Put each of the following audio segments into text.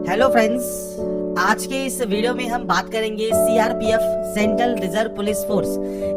Hello friends, आज के इस वीडियो में हम बात करेंगे CRPF central reserve police force.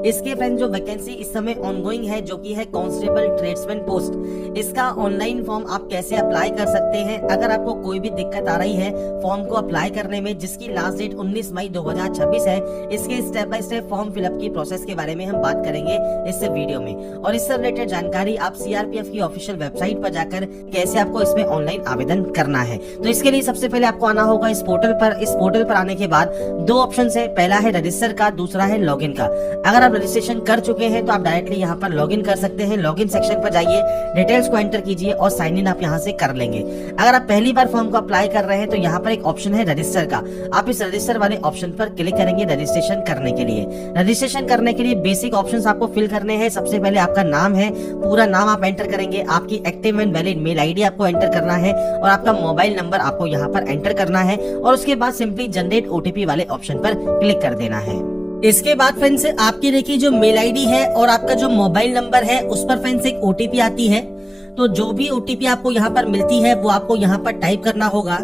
इसके फ्रेंड्स जो वैकेंसी इस समय ऑनगोइंग है जो कि है कांस्टेबल ट्रेड्समैन पोस्ट। इसका ऑनलाइन फॉर्म आप कैसे अप्लाई कर सकते हैं। अगर आपको कोई भी दिक्कत आ रही है फॉर्म को अप्लाई करने में, जिसकी लास्ट डेट 19 मई 2026 है, इसके step by step form fill up की प्रोसेस के बारे में हम बात करेंगे इस वीडियो में। और इससे रिलेटेड जानकारी आप सीआरपीएफ की ऑफिशियल वेबसाइट पर जाकर कैसे आपको इसमें ऑनलाइन आवेदन करना है। तो इसके लिए सबसे पहले आपको आना होगा इस पोर्टल पर। इस पोर्टल पर आने के बाद दो ऑप्शन है, पहला है रजिस्टर का, दूसरा है लॉगिन का। अगर आप रजिस्ट्रेशन कर चुके हैं तो आप डायरेक्टली यहाँ पर लॉगिन कर सकते हैं। लॉगिन सेक्शन पर जाइए, डिटेल्स को एंटर कीजिए और साइन इन आप यहाँ से कर लेंगे। अगर आप पहली बार फॉर्म को अप्लाई कर रहे हैं तो यहाँ पर एक ऑप्शन है रजिस्टर का। आप इस रजिस्टर वाले ऑप्शन पर क्लिक करेंगे रजिस्ट्रेशन करने के लिए। रजिस्ट्रेशन करने के लिए बेसिक ऑप्शंस आपको फिल करने हैं। सबसे पहले आपका नाम है, पूरा नाम आप एंटर करेंगे, आपकी active and valid mail ID आपको एंटर करना है और आपका मोबाइल नंबर आपको यहाँ पर एंटर करना है और उसके बाद सिंपली जनरेट ओटीपी वाले ऑप्शन पर क्लिक कर देना है। इसके बाद फ्रेंड्स आपकी देखिए जो मेल आईडी है और आपका जो मोबाइल नंबर है उस पर फ्रेंड्स एक ओटीपी आती है। तो जो भी ओटीपी आपको यहाँ पर मिलती है वो आपको यहाँ पर टाइप करना होगा।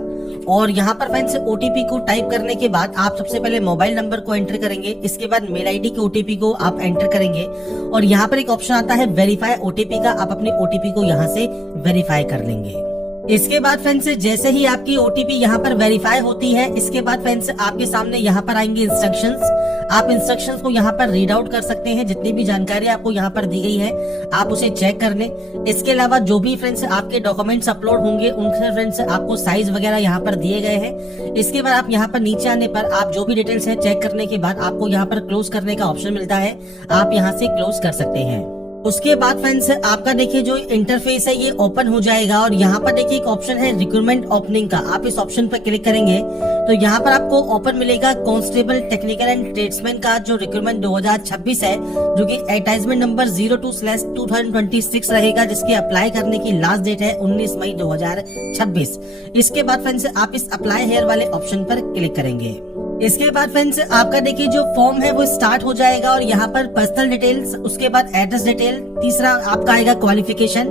और यहाँ पर फ्रेंड्स ओटीपी को टाइप करने के बाद आप सबसे पहले मोबाइल नंबर को एंटर करेंगे, इसके बाद मेल आईडी के ओटीपी को आप एंटर करेंगे और यहाँ पर एक ऑप्शन आता है वेरीफाई ओटीपी का। आप अपने ओटीपी को यहाँ से वेरीफाई कर लेंगे। इसके बाद फ्रेंड्स जैसे ही आपकी ओटीपी यहाँ पर वेरीफाई होती है, इसके बाद फ्रेंड्स आपके सामने यहाँ पर आएंगे इंस्ट्रक्शंस। आप इंस्ट्रक्शंस को यहाँ पर रीड आउट कर सकते हैं। जितनी भी जानकारी आपको यहाँ पर दी गई है आप उसे चेक कर लें। इसके अलावा जो भी फ्रेंड्स आपके डॉक्यूमेंट्स अपलोड होंगे उनके फ्रेंड्स आपको साइज वगैरह यहाँ पर दिए गए हैं। इसके बाद आप यहाँ पर नीचे आने पर आप जो भी डिटेल्स है चेक करने के बाद आपको यहाँ पर क्लोज करने का ऑप्शन मिलता है, आप यहाँ से क्लोज कर सकते हैं। उसके बाद फ्रेंड्स आपका देखिए जो इंटरफेस है ये ओपन हो जाएगा और यहाँ पर देखिए एक ऑप्शन है रिक्रूटमेंट ओपनिंग का। आप इस ऑप्शन पर क्लिक करेंगे तो यहाँ पर आपको ओपन मिलेगा कांस्टेबल टेक्निकल एंड ट्रेड्समैन का जो रिक्रूटमेंट 2026 है, जो कि एडवर्टाइजमेंट नंबर 02/2026 रहेगा, जिसकी अप्लाई करने की लास्ट डेट है 19 मई 2026। इसके बाद फ्रेंड्स आप इस अप्लाई हेयर वाले ऑप्शन पर क्लिक करेंगे। इसके बाद फ्रेंड्स आपका देखिए जो फॉर्म है वो स्टार्ट हो जाएगा और यहाँ पर पर्सनल डिटेल्स, उसके बाद एड्रेस डिटेल, तीसरा आपका आएगा क्वालिफिकेशन,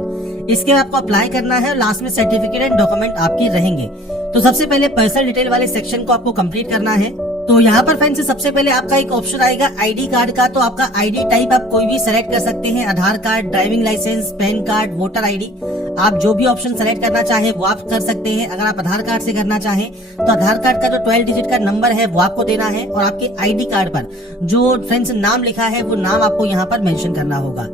इसके बाद आपको अप्लाई करना है और लास्ट में सर्टिफिकेट एंड डॉक्यूमेंट आपके रहेंगे। तो सबसे पहले पर्सनल डिटेल वाले सेक्शन को आपको कंप्लीट करना है। तो यहाँ पर फ्रेंड्स सबसे पहले आपका एक ऑप्शन आएगा आईडी कार्ड का। तो आपका आईडी टाइप आप कोई भी सेलेक्ट कर सकते हैं, Aadhaar card, driving licence, PAN card, voter ID. आप जो भी ऑप्शन सेलेक्ट करना चाहे वो आप कर सकते हैं। अगर आप आधार कार्ड से करना चाहें तो आधार कार्ड का जो 12 डिजिट का नंबर है वो आपको देना है और आपके आईडी कार्ड पर जो फ्रेंड्स नाम लिखा है वो नाम आपको यहाँ पर मेंशन करना होगा।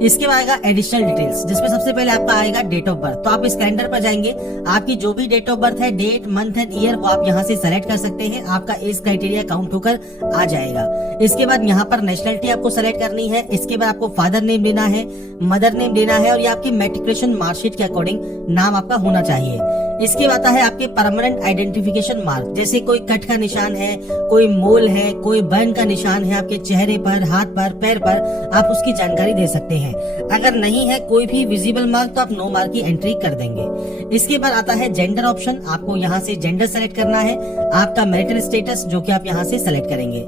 इसके बाद आएगा एडिशनल डिटेल्स, जिसमें सबसे पहले आपका आएगा डेट ऑफ बर्थ। तो आप इस कैलेंडर पर जाएंगे, आपकी जो भी डेट ऑफ बर्थ है, डेट, मंथ एंड ईयर वो आप यहाँ से सेलेक्ट कर सकते हैं। आपका एज क्राइटेरिया काउंट होकर आ जाएगा। इसके बाद यहाँ पर नेशनलिटी आपको सेलेक्ट करनी है। इसके बाद आपको फादर नेम देना है, मदर नेम देना है और ये आपकी मैट्रिकुलेशन मार्कशीट के अकॉर्डिंग नाम आपका होना चाहिए। इसके बाद है आपके परमानेंट आइडेंटिफिकेशन मार्क, जैसे कोई कट का निशान है, कोई मोल है, कोई बर्न का निशान है आपके चेहरे पर, हाथ पर, पैर पर, आप उसकी जानकारी दे सकते हैं। अगर नहीं है कोई भी विजिबल मार्क तो आप नो मार्क की एंट्री कर देंगे। इसके बाद आता है जेंडर ऑप्शन, आपको यहाँ से जेंडर सेलेक्ट करना है, आपका मैरिटल स्टेटस जो कि आप यहाँ से सेलेक्ट करेंगे।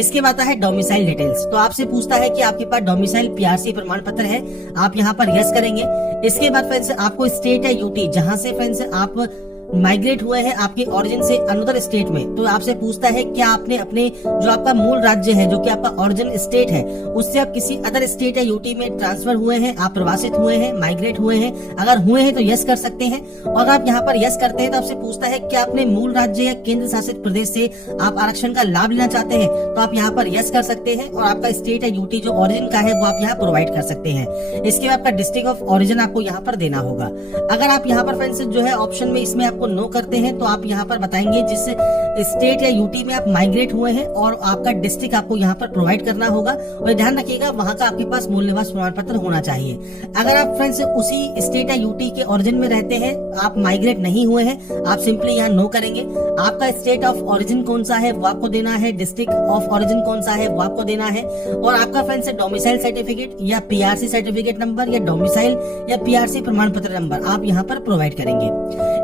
इसके बाद है डोमिसाइल डिटेल्स। तो आपसे पूछता है कि आपके पास डोमिसाइल पीआरसी प्रमाण पत्र है, आप यहाँ पर यस करेंगे। इसके बाद फ्रेंड्स आपको स्टेट है यूटी, जहां से फ्रेंड्स आप माइग्रेट हुए हैं आपके ओरिजिन से अनदर स्टेट में। तो आपसे पूछता है क्या आपने अपने जो आपका मूल राज्य है, जो कि आपका ओरिजिन स्टेट है, उससे आप किसी अदर स्टेट या यूटी में ट्रांसफर हुए हैं, आप प्रवासित हुए हैं, माइग्रेट हुए हैं। अगर हुए हैं तो यस कर सकते हैं और आप यहाँ पर यस करते हैं तो आपसे पूछता है क्या अपने मूल राज्य या केंद्र शासित प्रदेश से आप आरक्षण का लाभ लेना चाहते हैं, तो आप यहाँ पर यस कर सकते हैं और आपका स्टेट या यूटी जो ओरिजिन का है वो आप यहाँ प्रोवाइड कर सकते हैं। इसके बाद आपका डिस्ट्रिक्ट ऑफ ओरिजिन आपको यहाँ पर देना होगा। अगर आप यहाँ पर फ्रेंड्स जो है ऑप्शन में इसमें आपको नो करते हैं तो आप यहाँ पर बताएंगे जिस स्टेट या यूटी में आप माइग्रेट हुए हैं और आपका डिस्ट्रिक्ट आपको यहाँ पर प्रोवाइड करना होगा और ध्यान रखिएगा वहां का आपके पास मूल निवास प्रमाण पत्र होना चाहिए। अगर आप फ्रेंड्स उसी स्टेट या यूटी के ओरिजिन में रहते हैं, आप माइग्रेट नहीं हुए हैं, आप सिंपली यहाँ नो करेंगे। आपका स्टेट ऑफ ओरिजिन कौन सा है वो आपको देना है, डिस्ट्रिक्ट ऑफ ओरिजिन कौन सा है वो आपको देना है और आपका फ्रेंड्स डोमिसाइल सर्टिफिकेट या पीआरसी सर्टिफिकेट नंबर या डोमिसाइल या पीआरसी प्रमाण पत्र नंबर आप यहाँ पर प्रोवाइड करेंगे।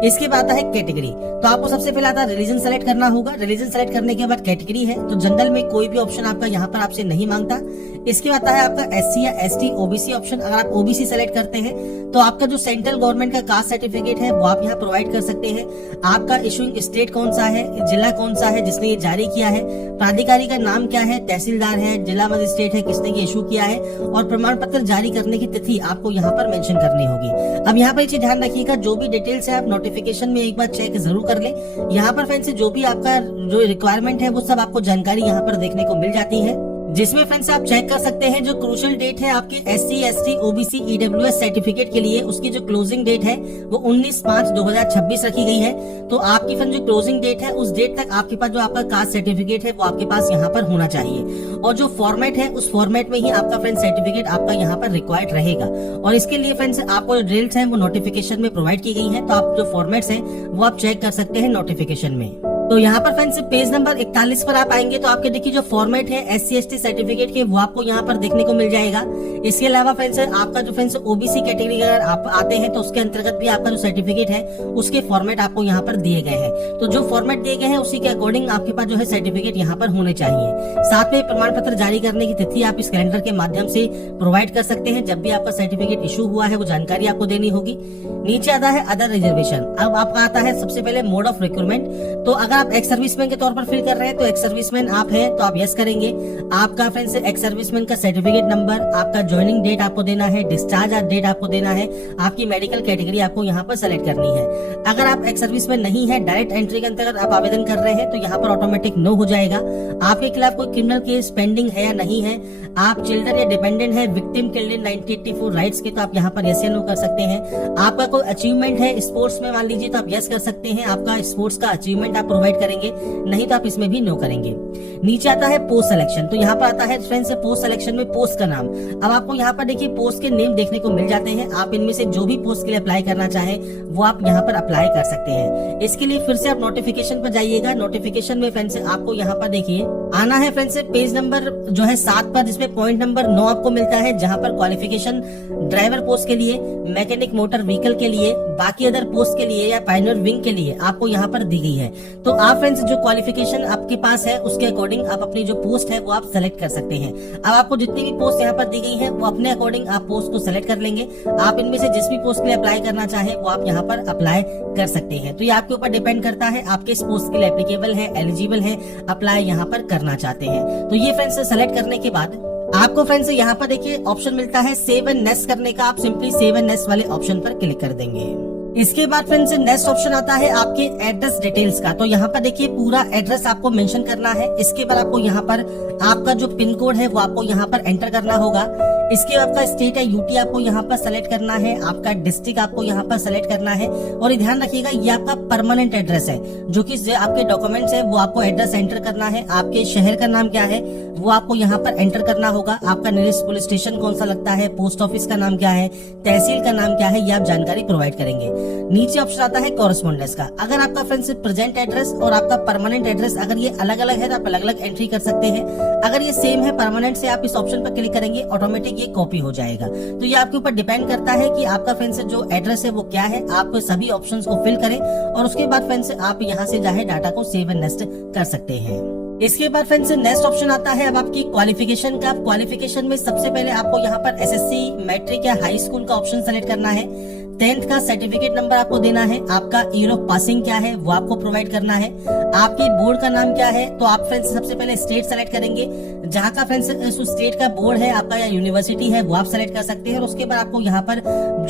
इसके बाद आता है कैटेगरी। तो आपको सबसे पहले आता है रिलीजन सेलेक्ट करना होगा। रिलीजन सेलेक्ट करने के बाद कैटेगरी है तो जनरल में कोई भी ऑप्शन आपका यहाँ पर आपसे नहीं मांगता। इसके बाद आता है आपका एससी या एसटी ओबीसी ऑप्शन। अगर आप ओबीसी सेलेक्ट करते हैं तो आपका जो सेंट्रल गवर्नमेंट का कास्ट सर्टिफिकेट है वो आप यहाँ प्रोवाइड कर सकते हैं। आपका इशूइंग स्टेट कौन सा है, जिला कौन सा है जिसने ये जारी किया है, प्राधिकारी का नाम क्या है, तहसीलदार है, जिला मजिस्ट्रेट है, किसने ये इशू किया है, और प्रमाण पत्र जारी करने की तिथि आपको यहाँ पर मेंशन करनी होगी। अब यहाँ पर चीज ध्यान रखिएगा, जो भी डिटेल्स है आप नोटिफिकेशन में एक बार चेक जरूर कर लें। यहाँ पर फ्रेंड्स जो भी आपका जो रिक्वायरमेंट है वो सब आपको जानकारी यहाँ पर देखने को मिल जाती है, जिसमें फ्रेंड्स आप चेक कर सकते हैं जो क्रूशियल डेट है आपके SC ST OBC EWS certificate के लिए, उसकी जो क्लोजिंग डेट है वो 19/5/2026 रखी गई है। तो आपकी फ्रेंड जो क्लोजिंग डेट है उस डेट तक आपके पास जो आपका कास्ट सर्टिफिकेट है वो आपके पास यहाँ पर होना चाहिए, और जो फॉर्मेट है उस फॉर्मेट में ही आपका फ्रेंड सर्टिफिकेट आपका यहाँ पर रिक्वायर्ड रहेगा। और इसके लिए फ्रेंड्स आपको जो डिटेल्स है वो नोटिफिकेशन में प्रोवाइड की गई है, तो आप जो फॉर्मेट्स है वो आप चेक कर सकते हैं नोटिफिकेशन में। तो यहाँ पर फ्रेंड्स पेज नंबर 41 पर आप आएंगे तो आपके देखिए जो फॉर्मेट है एससी एसटी सर्टिफिकेट के वो आपको यहाँ पर देखने को मिल जाएगा। इसके अलावा फ्रेंड्स आपका जो फ्रेंड्स ओबीसी कैटेगरी अगर आप आते हैं तो उसके अंतर्गत भी आपका जो सर्टिफिकेट है उसके फॉर्मेट आपको यहाँ पर दिए गए हैं। तो जो फॉर्मेट दिए गए हैं उसी के अकॉर्डिंग आपके पास जो है सर्टिफिकेट यहाँ पर होने चाहिए। साथ में प्रमाण पत्र जारी करने की तिथि आप इस कैलेंडर के माध्यम से प्रोवाइड कर सकते हैं। जब भी आपका सर्टिफिकेट इशू हुआ है वो जानकारी आपको देनी होगी। नीचे आता है अदर रिजर्वेशन। अब आपका आता है सबसे पहले मोड ऑफ रिक्रूटमेंट। तो अगर आप एक्स सर्विसमैन के तौर पर फिल कर रहे हैं तो एक्स सर्विसमैन आप हैं तो आप यस करेंगे। आपका फ्रेंड्स एक्स सर्विसमैन का सर्टिफिकेट नंबर, आपका ज्वाइनिंग डेट आपको देना है, डिस्चार्ज डेट आपको देना है, आपकी मेडिकल कैटेगरी आपको यहाँ पर सेलेक्ट करनी है। अगर आप एक्स सर्विसमैन नहीं है, डायरेक्ट एंट्री के अंतर्गत आप आवेदन कर रहे हैं तो यहाँ पर ऑटोमेटिक नो हो जाएगा। आपके खिलाफ कोई क्रिमिनल केस पेंडिंग है या नहीं है, आप चिल्ड्रन या डिपेंडेंट है, विक्टिम किल्ड इन 1984 राइट्स के, तो आप यहाँ पर यस या नो कर सकते हैं। आपका कोई अचीवमेंट है स्पोर्ट्स में मान लीजिए तो आप यस कर सकते हैं, आपका स्पोर्ट्स का अचीवमेंट आप प्रोवाइड करेंगे, नहीं तो आप इसमें भी नो करेंगे। नीचे आता है पोस्ट सिलेक्शन। तो यहाँ पर आता है फ्रेंड्स पोस्ट सिलेक्शन में पोस्ट का नाम। अब आपको यहाँ पर देखिए पोस्ट के नेम देखने को मिल जाते हैं। आप इनमें से जो भी पोस्ट के लिए अप्लाई करना चाहें वो आप यहाँ पर अप्लाई कर सकते हैं। इसके लिए फिर से आप नोटिफिकेशन पर जाइएगा। नोटिफिकेशन में फ्रेंड्स आपको यहाँ पर देखिए आना है फ्रेंड्स पेज नंबर जो है 7 पर, जिसमें पॉइंट नंबर 9 आपको मिलता है, जहाँ पर क्वालिफिकेशन ड्राइवर पोस्ट के लिए, मैकेनिक मोटर व्हीकल के लिए, बाकी अदर पोस्ट के लिए या पायलट विंग के लिए आपको यहाँ पर दी गई है। तो आप फ्रेंड्स जो क्वालिफिकेशन आपके पास है उसके अकॉर्डिंग आप अपनी जो पोस्ट है वो आप सेलेक्ट कर सकते हैं। अब आपको जितनी भी पोस्ट यहाँ पर दी गई है वो अपने अकॉर्डिंग आप पोस्ट को सेलेक्ट कर लेंगे। आप इनमें से जिस भी पोस्ट के लिए अप्लाई करना चाहे वो आप यहाँ पर अप्लाई कर सकते हैं। तो ये आपके ऊपर डिपेंड करता है आप किस पोस्ट के लिए एप्लीकेबल है, एलिजिबल है, अप्लाई यहाँ पर करना चाहते हैं। तो ये फ्रेंड्स सेलेक्ट करने के बाद आपको फ्रेंड्स यहाँ पर देखिए ऑप्शन मिलता है सेव एंड नेक्स्ट करने का। आप सिंपली सेव एंड नेक्स्ट वाले ऑप्शन पर क्लिक कर देंगे। इसके बाद फ्रेंड्स नेक्स्ट ऑप्शन आता है आपके एड्रेस डिटेल्स का। तो यहाँ पर देखिए पूरा एड्रेस आपको मेंशन करना है। इसके बाद आपको यहाँ पर आपका जो पिन कोड है वो आपको यहाँ पर एंटर करना होगा। इसके बाद आपका स्टेट है यूटी आपको यहाँ पर सेलेक्ट करना है, आपका डिस्ट्रिक्ट आपको यहाँ पर सेलेक्ट करना है। और ध्यान रखिएगा ये आपका परमानेंट एड्रेस है, जो कि आपके डॉक्यूमेंट्स है वो आपको एड्रेस एंटर करना है। आपके शहर का नाम क्या है वो आपको यहाँ पर एंटर करना होगा। आपका नियरेस्ट पुलिस स्टेशन कौन सा लगता है, पोस्ट ऑफिस का नाम क्या है, तहसील का नाम क्या है, ये आप जानकारी प्रोवाइड करेंगे। नीचे ऑप्शन आता है कॉरेस्पॉन्डेंस का। अगर आपका फ्रेंड्स प्रेजेंट एड्रेस और आपका परमानेंट एड्रेस अगर ये अलग अलग है तो आप अलग अलग एंट्री कर सकते हैं। अगर ये सेम है परमानेंट से आप इस ऑप्शन पर क्लिक करेंगे ऑटोमेटिक ये कॉपी हो जाएगा। तो ये आपके ऊपर डिपेंड करता है कि आपका फ्रेंड्स जो एड्रेस है वो क्या है। आप सभी ऑप्शंस को फिल करें और उसके बाद फ्रेंड्स आप यहाँ से चाहे डाटा को सेव एंड नेक्स्ट कर सकते हैं। इसके बाद फ्रेंड्स नेक्स्ट ऑप्शन आता है अब आपकी क्वालिफिकेशन का। क्वालिफिकेशन में सबसे पहले आपको यहाँ पर एसएससी, मैट्रिक या हाई स्कूल का ऑप्शन सेलेक्ट करना है। 10th का सर्टिफिकेट नंबर आपको देना है। आपका ईयर ऑफ पासिंग क्या है वो आपको प्रोवाइड करना है। आपकी बोर्ड का नाम क्या है, तो आप फ्रेंड्स सबसे पहले स्टेट सेलेक्ट करेंगे। जहाँ का फ्रेंड्स स्टेट का बोर्ड है आपका या यूनिवर्सिटी है वो आप सेलेक्ट कर सकते हैं। और उसके बाद आपको यहाँ पर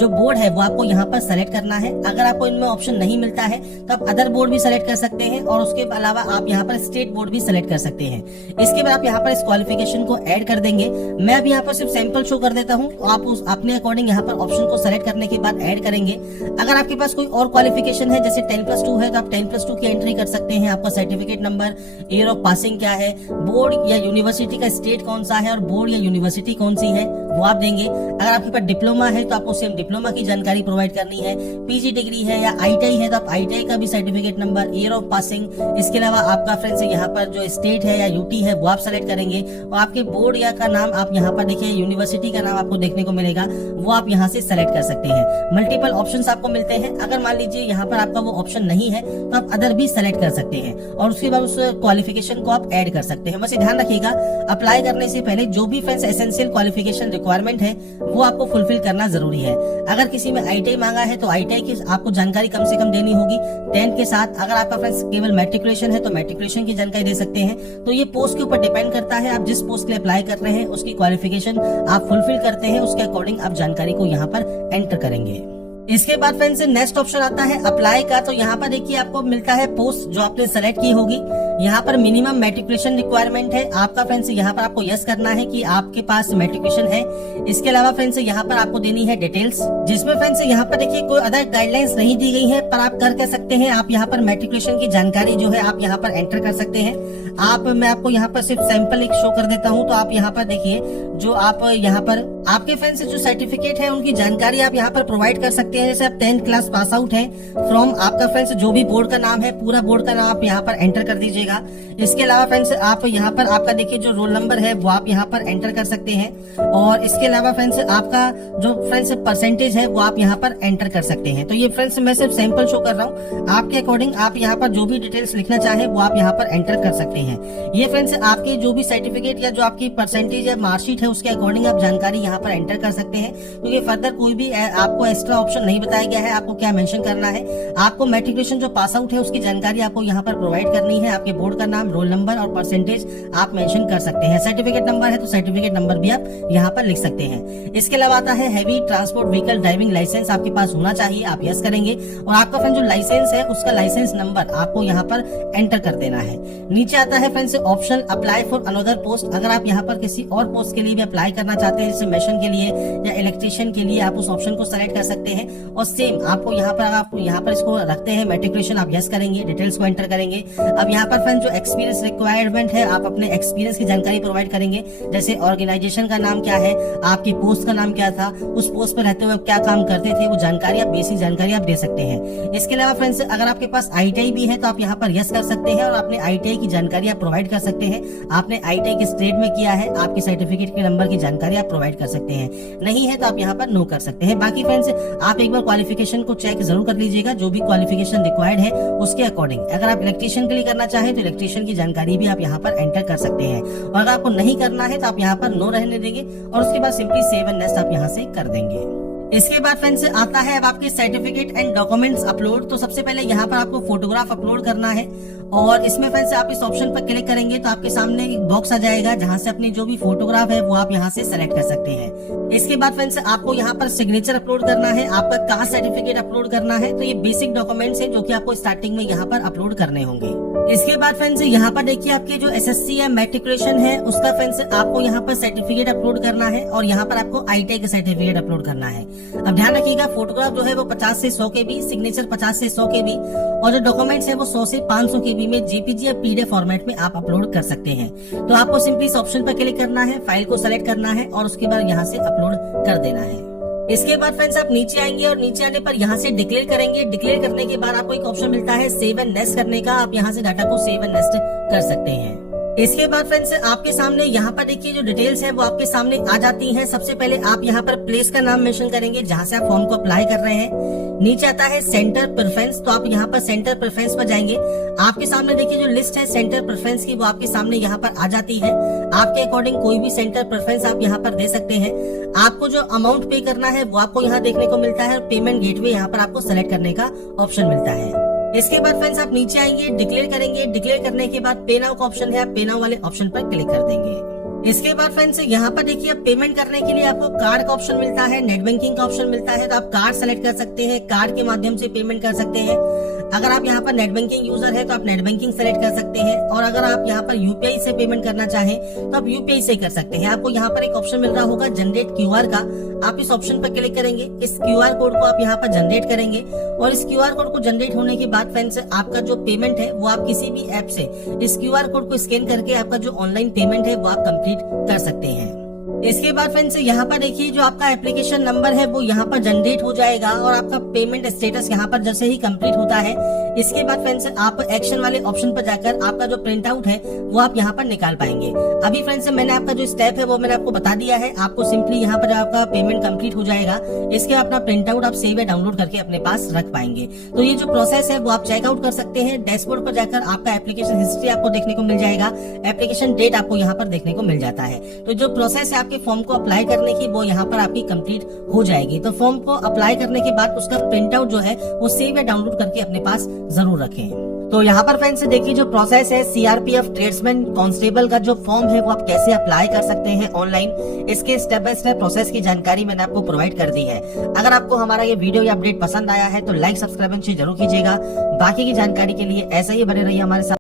जो बोर्ड है वो आपको यहाँ पर सेलेक्ट करना है। अगर आपको इनमें ऑप्शन नहीं मिलता है तो आप अदर बोर्ड भी सेलेक्ट कर सकते हैं और उसके अलावा आप यहाँ पर स्टेट बोर्ड भी सेलेक्ट कर सकते हैं। इसके बाद आप यहाँ पर इस क्वालिफिकेशन को ऐड कर देंगे। मैं अभी यहाँ पर सिर्फ सैंपल शो कर देता हूँ, आप उस अपने अकॉर्डिंग यहाँ पर ऑप्शन को सेलेक्ट करने के बाद ऐड करेंगे। अगर आपके पास कोई और क्वालिफिकेशन है जैसे 10+2 है तो आप 10+2 की एंट्री कर सकते हैं। आपका certificate number, year of passing क्या है, बोर्ड या यूनिवर्सिटी का स्टेट कौन सा है और बोर्ड या यूनिवर्सिटी कौन सी है वो आप देंगे। अगर आपके पास डिप्लोमा है तो आपको सेम डिप्लोमा की जानकारी प्रोवाइड करनी है। पीजी डिग्री है या आईटीआई है तो आप आईटीआई का भी certificate number, year of passing, इसके अलावा आपका फ्रेंड्स यहाँ पर जो स्टेट है या यूटी है वो आप सेलेक्ट करेंगे। और आपके बोर्ड या का नाम आप यहाँ पर देखिए, यूनिवर्सिटी का नाम आपको देखने को मिलेगा, वो आप यहाँ से सेलेक्ट कर सकते हैं। मल्टीपल ऑप्शंस आपको मिलते हैं। अगर मान लीजिए यहाँ पर आपका वो ऑप्शन नहीं है तो आप अदर भी सेलेक्ट कर सकते हैं और उसके बाद उस क्वालिफिकेशन को आप ऐड कर सकते हैं। बस ध्यान रखिएगा, अप्लाई करने से पहले जो भी फ्रेंड्स एसेंशियल क्वालिफिकेशन रिक्वायरमेंट है वो आपको फुलफिल करना जरूरी है। अगर किसी में आईटीआई मांगा है तो आईटीआई की आपको जानकारी कम से कम देनी होगी 10th के साथ। अगर आपका फ्रेंड्स केवल मैट्रिकुलेशन है तो मैट्रिकुलेशन की जानकारी दे सकते हैं। तो ये पोस्ट के ऊपर डिपेंड करता है, आप जिस पोस्ट के लिए अप्लाई कर रहे हैं उसकी क्वालिफिकेशन आप फुलफिल करते हैं, उसके अकॉर्डिंग आप जानकारी को यहाँ पर एंटर करेंगे। इसके बाद फ्रेंड्स नेक्स्ट ऑप्शन आता है अप्लाई का। तो यहाँ पर देखिए आपको मिलता है पोस्ट जो आपने सेलेक्ट की होगी। यहाँ पर मिनिमम मैट्रिकुलेशन रिक्वायरमेंट है आपका फ्रेंड्स, यहाँ पर आपको यस करना है कि आपके पास मैट्रिकुलेशन है। इसके अलावा फ्रेंड्स यहाँ पर आपको देनी है डिटेल्स, जिसमें फ्रेंड्स यहाँ पर देखिए कोई अदर गाइडलाइंस नहीं दी गई है, पर आप कर सकते हैं। आप यहाँ पर मैट्रिकुलेशन की जानकारी जो है आप यहाँ पर एंटर कर सकते हैं। मैं आपको यहाँ पर सिर्फ सैंपल एक शो कर देता हूँ। तो आप यहाँ पर देखिए जो आप यहाँ पर आपके फ्रेंड्स जो सर्टिफिकेट है उनकी जानकारी आप यहाँ पर प्रोवाइड कर सकते हैं। जैसे आप 10th क्लास पास आउट है फ्रॉम आपका फ्रेंड्स जो भी बोर्ड का नाम है, पूरा बोर्ड का नाम आप यहाँ पर एंटर कर दीजिएगा। इसके अलावा फ्रेंड्स आप यहाँ पर आपका देखिए जो रोल नंबर है वो आप यहाँ पर एंटर कर सकते हैं। और इसके अलावा फ्रेंड्स आपका जो फ्रेंड्स परसेंटेज है वो आप यहाँ पर एंटर कर सकते हैं। तो ये फ्रेंड्स मैं सिर्फ सैंपल शो कर रहा हूँ, आपके अकॉर्डिंग आप यहाँ पर जो भी डिटेल्स लिखना चाहे वो आप यहाँ पर एंटर कर सकते हैं। ये फ्रेंड्स आपके जो भी सर्टिफिकेट या जो आपकी परसेंटेज या मार्कशीट है उसके अकॉर्डिंग आप जानकारी यहाँ पर एंटर कर सकते हैं, क्योंकि फर्दर कोई भी आपको एक्स्ट्रा ऑप्शन नहीं बताया गया है आपको क्या मेंशन करना है। आपको मैट्रिकुलेशन जो पास आउट है उसकी जानकारी आपको यहाँ पर प्रोवाइड करनी है। आपके बोर्ड का नाम, रोल नंबर और परसेंटेज आप मेंशन कर सकते हैं। सर्टिफिकेट नंबर है तो सर्टिफिकेट नंबर भी आप यहाँ पर लिख सकते हैं। इसके अलावा आता है heavy transport vehicle driving licence आपके पास होना चाहिए, आप यस करेंगे। और आपका फ्रेंड जो लाइसेंस है उसका लाइसेंस नंबर आपको यहाँ पर एंटर कर देना है। नीचे आता है friends option apply for another post. अगर आप यहाँ पर किसी और पोस्ट के लिए भी अप्लाई करना चाहते हैं, जैसे मैशन के लिए या इलेक्ट्रीशियन के लिए, आप उस ऑप्शन को सेलेक्ट कर सकते हैं। और सेम आपको यहाँ पर आप यहाँ पर इसको रखते हैं मैट्रिकुलेशन, आप यस करेंगे, डिटेल्स को एंटर करेंगे। अब यहाँ पर फ्रेंड जो एक्सपीरियंस रिक्वायरमेंट है आप अपने एक्सपीरियंस की जानकारी प्रोवाइड करेंगे, जैसे ऑर्गेनाइजेशन का नाम क्या है, आपकी पोस्ट का नाम क्या था, उस पोस्ट पर रहते हुए क्या काम करते थे, वो जानकारी आप बेसिक जानकारी आप दे सकते हैं। इसके अलावा फ्रेंड्स अगर आपके पास आईटीआई भी है तो आप यहाँ पर यस कर सकते हैं और अपने आईटीआई की जानकारी आप प्रोवाइड कर सकते हैं। आपने आईटीआई किस स्टेट में किया है, आपके सर्टिफिकेट के नंबर की जानकारी आप प्रोवाइड कर सकते हैं। नहीं है तो आप यहाँ पर नो कर सकते हैं। बाकी फ्रेंड्स आप एक बार क्वालिफिकेशन को चेक जरूर कर लीजिएगा, जो भी क्वालिफिकेशन रिक्वायर्ड है उसके अकॉर्डिंग। अगर आप इलेक्ट्रीशियन के लिए करना चाहें तो इलेक्ट्रीशियन की जानकारी भी आप यहाँ पर एंटर कर सकते हैं। और अगर आपको नहीं करना है तो आप यहाँ पर नो रहने देंगे और उसके बाद सिंपली सेव एंड नेक्स्ट आप यहाँ से कर देंगे। इसके बाद फ्रेंड्स आता है अब आपके सर्टिफिकेट एंड डॉक्यूमेंट्स अपलोड। तो सबसे पहले यहाँ पर आपको फोटोग्राफ अपलोड करना है और इसमें फ्रेंड्स आप इस ऑप्शन पर क्लिक करेंगे तो आपके सामने एक बॉक्स आ जाएगा जहां से अपनी जो भी फोटोग्राफ है वो आप यहाँ से सेलेक्ट कर सकते हैं। इसके बाद फ्रेंड्स आपको यहाँ पर सिग्नेचर अपलोड करना है, आपका कास्ट सर्टिफिकेट अपलोड करना है। तो ये बेसिक डॉक्यूमेंट्स है जो कि आपको स्टार्टिंग में यहाँ पर अपलोड करने होंगे। इसके बाद फ्रेंड्स यहाँ पर देखिए आपके जो एसएससी या मैट्रिकुलेशन है उसका फ्रेंड्स आपको यहाँ पर सर्टिफिकेट अपलोड करना है और यहाँ पर आपको आईटीआई का सर्टिफिकेट अपलोड करना है। अब ध्यान रखिएगा फोटोग्राफ जो है वो 50 से 100 के बी, सिग्नेचर 50 से 100 के बी और जो डॉक्यूमेंट्स है वो 100 से 500 के बी में जेपीजी या पीडीएफ फॉर्मेट में आप अपलोड कर सकते हैं। तो आपको सिंपली इस ऑप्शन पर क्लिक करना है, फाइल को सेलेक्ट करना है और उसके बाद यहाँ से अपलोड कर देना है। इसके बाद फ्रेंड्स आप नीचे आएंगे और नीचे आने पर यहाँ से डिक्लेयर करेंगे। डिक्लेयर करने के बाद आपको एक ऑप्शन मिलता है सेव एंड नेक्स्ट करने का, आप यहाँ से डाटा को सेव एंड नेक्स्ट कर सकते हैं। इसके बाद फ्रेंड्स आपके सामने यहाँ पर देखिए जो डिटेल्स है वो आपके सामने आ जाती हैं। सबसे पहले आप यहाँ पर प्लेस का नाम मेंशन करेंगे जहाँ से आप फॉर्म को अप्लाई कर रहे हैं। नीचे आता है सेंटर प्रेफरेंस, तो आप यहाँ पर सेंटर प्रेफरेंस पर जाएंगे। आपके सामने देखिए जो लिस्ट है सेंटर प्रेफरेंस की वो आपके सामने यहाँ पर आ जाती है। आपके अकॉर्डिंग कोई भी सेंटर प्रेफरेंस आप यहाँ पर दे सकते हैं। आपको जो अमाउंट पे करना है वो आपको यहाँ देखने को मिलता है और पेमेंट गेटवे यहाँ पर आपको सेलेक्ट करने का ऑप्शन मिलता है। इसके बाद फ्रेंड्स आप नीचे आएंगे, डिक्लेयर करेंगे। डिक्लेयर करने के बाद पे नाउ का ऑप्शन है, आप पे नाउ वाले ऑप्शन पर क्लिक कर देंगे। इसके बाद फ्रेंड्स यहाँ पर देखिए अब पेमेंट करने के लिए आपको कार्ड का ऑप्शन मिलता है, नेट बैंकिंग का ऑप्शन मिलता है। तो आप कार्ड सेलेक्ट कर सकते हैं, कार्ड के माध्यम से पेमेंट कर सकते हैं। अगर आप यहाँ पर नेट बैंकिंग यूजर है तो आप नेट बैंकिंग सेलेक्ट कर सकते हैं और अगर आप यहाँ पर यूपीआई से पेमेंट करना चाहें तो आप यूपीआई से कर सकते हैं। आपको यहाँ पर एक ऑप्शन मिल रहा होगा जनरेट क्यूआर का, आप इस ऑप्शन पर क्लिक करेंगे। इस क्यूआर कोड को आप यहाँ पर जनरेट करेंगे और इस क्यूआर कोड को जनरेट होने के बाद फ्रेंड्स आपका जो पेमेंट है वो आप किसी भी ऐप से इस क्यूआर कोड को स्कैन करके आपका जो ऑनलाइन पेमेंट है वो आप कंप्लीट कर सकते हैं। इसके बाद फ्रेंड्स यहाँ पर देखिए जो आपका एप्लीकेशन नंबर है वो यहाँ पर जनरेट हो जाएगा और आपका पेमेंट स्टेटस यहाँ पर जैसे ही कंप्लीट होता है इसके बाद फ्रेंड्स आप एक्शन वाले ऑप्शन पर जाकर आपका जो प्रिंट आउट है वो आप यहाँ पर निकाल पाएंगे। अभी फ्रेंड्स मैंने आपका जो स्टेप है वो मैंने आपको बता दिया है। आपको सिंपली यहाँ पर आपका पेमेंट कंप्लीट हो जाएगा, इसके अपना प्रिंट आउट आप सेव या डाउनलोड करके अपने पास रख पाएंगे। तो ये जो प्रोसेस है वो आप चेकआउट कर सकते हैं। डैशबोर्ड पर जाकर आपका एप्लीकेशन हिस्ट्री आपको देखने को मिल जाएगा, एप्लीकेशन डेट आपको यहाँ पर देखने को मिल जाता है। तो जो प्रोसेस है आपके फॉर्म को अप्लाई करने की वो यहाँ पर आपकी कंप्लीट हो जाएगी। तो फॉर्म को अप्लाई करने के बाद उसका प्रिंट आउट जो है वो सेव या डाउनलोड करके अपने पास जरूर रखें। तो यहाँ पर फ्रेंड्स देखिए जो प्रोसेस है सीआरपीएफ ट्रेड्समैन कांस्टेबल का जो फॉर्म है वो आप कैसे अप्लाई कर सकते हैं ऑनलाइन, इसके स्टेप बाय स्टेप प्रोसेस की जानकारी मैंने आपको प्रोवाइड कर दी है। अगर आपको हमारा ये वीडियो या अपडेट पसंद आया है तो लाइक सब्सक्राइब जरूर कीजिएगा। बाकी की जानकारी के लिए ऐसा ही बने रहिए हमारे साथ।